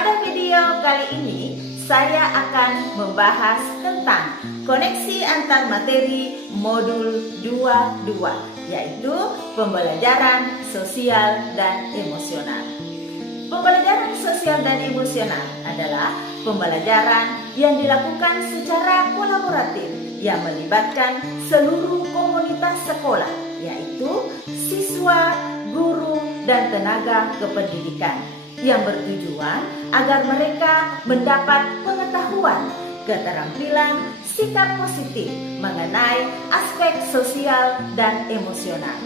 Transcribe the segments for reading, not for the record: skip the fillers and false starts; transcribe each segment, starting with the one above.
Pada video kali ini, saya akan membahas tentang koneksi antar materi modul 22, yaitu pembelajaran sosial dan emosional. Pembelajaran sosial dan emosional adalah pembelajaran yang dilakukan secara kolaboratif yang melibatkan seluruh komunitas sekolah, yaitu siswa, guru, dan tenaga kependidikan, yang bertujuan agar mereka mendapat pengetahuan, keterampilan, sikap positif mengenai aspek sosial dan emosional,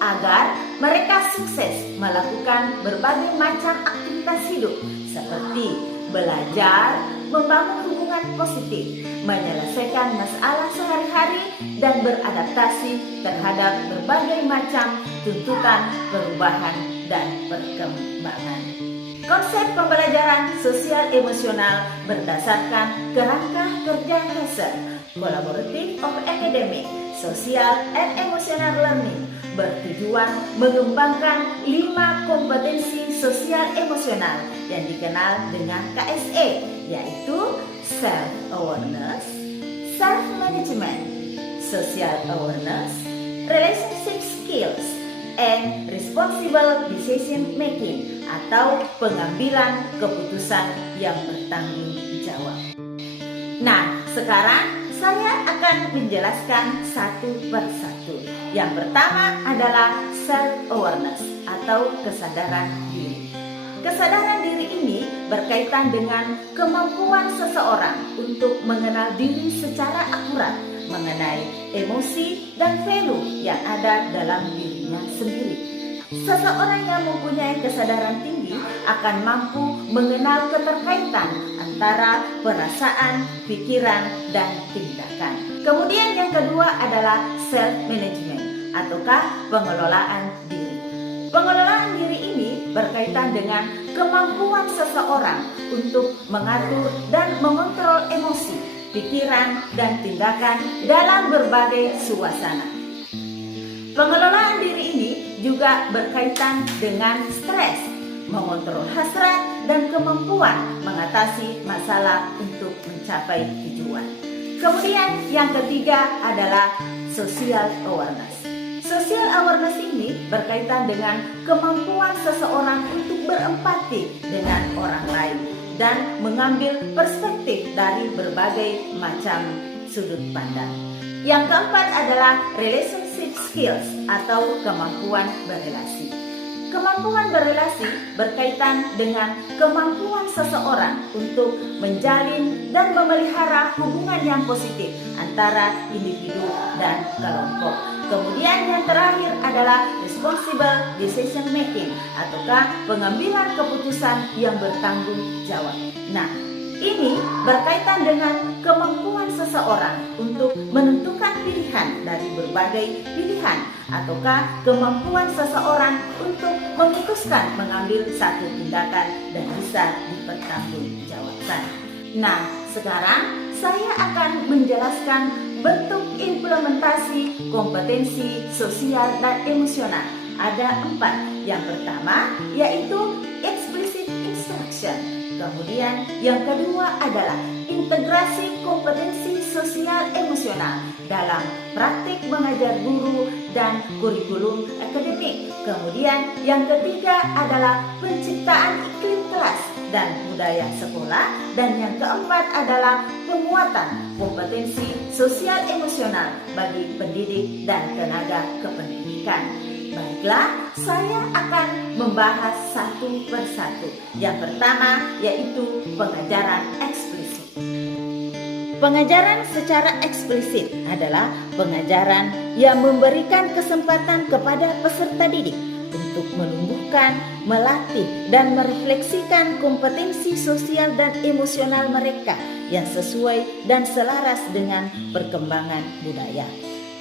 agar mereka sukses melakukan berbagai macam aktivitas hidup seperti belajar, membangun hubungan positif, menyelesaikan masalah sehari-hari, dan beradaptasi terhadap berbagai macam tuntutan perubahan dan perkembangan. Konsep pembelajaran sosial emosional berdasarkan kerangka kerja riset Collaborative of Academic, Social and Emotional Learning bertujuan mengembangkan 5 kompetensi sosial emosional yang dikenal dengan KSE, yaitu self-awareness, self-management, social awareness, relationship skills, and responsible decision making atau pengambilan keputusan yang bertanggung jawab. Nah, sekarang saya akan menjelaskan satu persatu. Yang pertama adalah self-awareness atau kesadaran diri. Kesadaran diri ini berkaitan dengan kemampuan seseorang untuk mengenal diri secara akurat mengenai emosi dan value yang ada dalam dirinya sendiri. Seseorang yang mempunyai kesadaran tinggi akan mampu mengenal keterkaitan antara perasaan, pikiran, dan tindakan. Kemudian yang kedua adalah self-management ataukah pengelolaan diri. Pengelolaan diri ini berkaitan dengan kemampuan seseorang untuk mengatur dan mengontrol emosi, pikiran, dan tindakan dalam berbagai suasana. Pengelolaan diri ini juga berkaitan dengan stres, mengontrol hasrat, dan kemampuan mengatasi masalah untuk mencapai tujuan. Kemudian yang ketiga adalah social awareness. Social awareness ini berkaitan dengan kemampuan seseorang untuk berempati dengan orang lain dan mengambil perspektif dari berbagai macam sudut pandang. Yang keempat adalah relationship skills atau kemampuan berrelasi. Kemampuan berrelasi berkaitan dengan kemampuan seseorang untuk menjalin dan memelihara hubungan yang positif antara individu dan kelompok. Kemudian yang terakhir adalah responsible decision making ataukah pengambilan keputusan yang bertanggung jawab. Nah, ini berkaitan dengan kemampuan seseorang untuk menentukan pilihan dari berbagai pilihan ataukah kemampuan seseorang untuk memutuskan mengambil satu tindakan dan bisa dipertanggungjawabkan. Nah, sekarang saya akan menjelaskan bentuk implementasi kompetensi sosial dan emosional. Ada 4. Yang pertama yaitu explicit instruction. Kemudian yang kedua adalah integrasi kompetensi sosial emosional dalam praktik mengajar guru dan kurikulum akademik. Kemudian yang ketiga adalah penciptaan iklim kelas dan budaya sekolah. Dan yang keempat adalah penguatan kompetensi sosial emosional bagi pendidik dan tenaga kependidikan. Baiklah, saya akan membahas satu persatu. Yang pertama yaitu pengajaran eksplisit. Pengajaran secara eksplisit adalah pengajaran yang memberikan kesempatan kepada peserta didik untuk menumbuhkan, melatih, dan merefleksikan kompetensi sosial dan emosional mereka yang sesuai dan selaras dengan perkembangan budaya.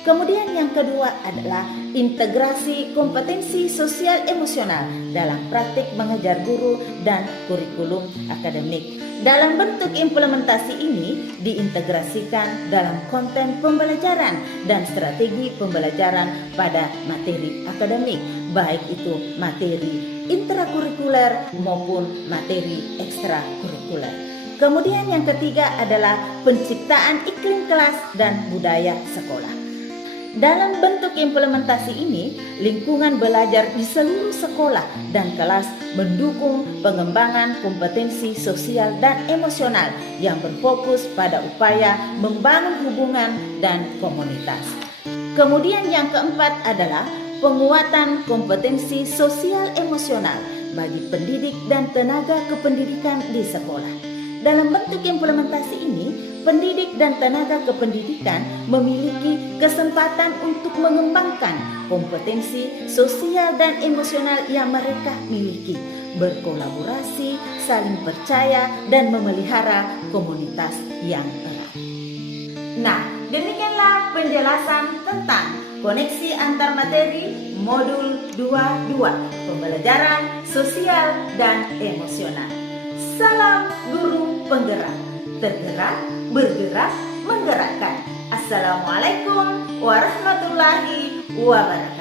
Kemudian yang kedua adalah integrasi kompetensi sosial emosional dalam praktik mengajar guru dan kurikulum akademik. Dalam bentuk implementasi ini diintegrasikan dalam konten pembelajaran dan strategi pembelajaran pada materi akademik, baik itu materi intrakurikuler maupun materi ekstrakurikuler. Kemudian yang ketiga adalah penciptaan iklim kelas dan budaya sekolah. Dalam bentuk implementasi ini, lingkungan belajar di seluruh sekolah dan kelas mendukung pengembangan kompetensi sosial dan emosional yang berfokus pada upaya membangun hubungan dan komunitas. Kemudian yang keempat adalah penguatan kompetensi sosial emosional bagi pendidik dan tenaga kependidikan di sekolah. Dalam bentuk implementasi ini, pendidik dan tenaga kependidikan memiliki kesempatan untuk mengembangkan kompetensi sosial dan emosional yang mereka miliki, berkolaborasi, saling percaya, dan memelihara komunitas yang erat. Nah, demikianlah penjelasan tentang koneksi antar materi modul 22, pembelajaran sosial dan emosional. Salam guru penggerak, tergerak, bergerak, menggerakkan. Assalamualaikum warahmatullahi wabarakatuh.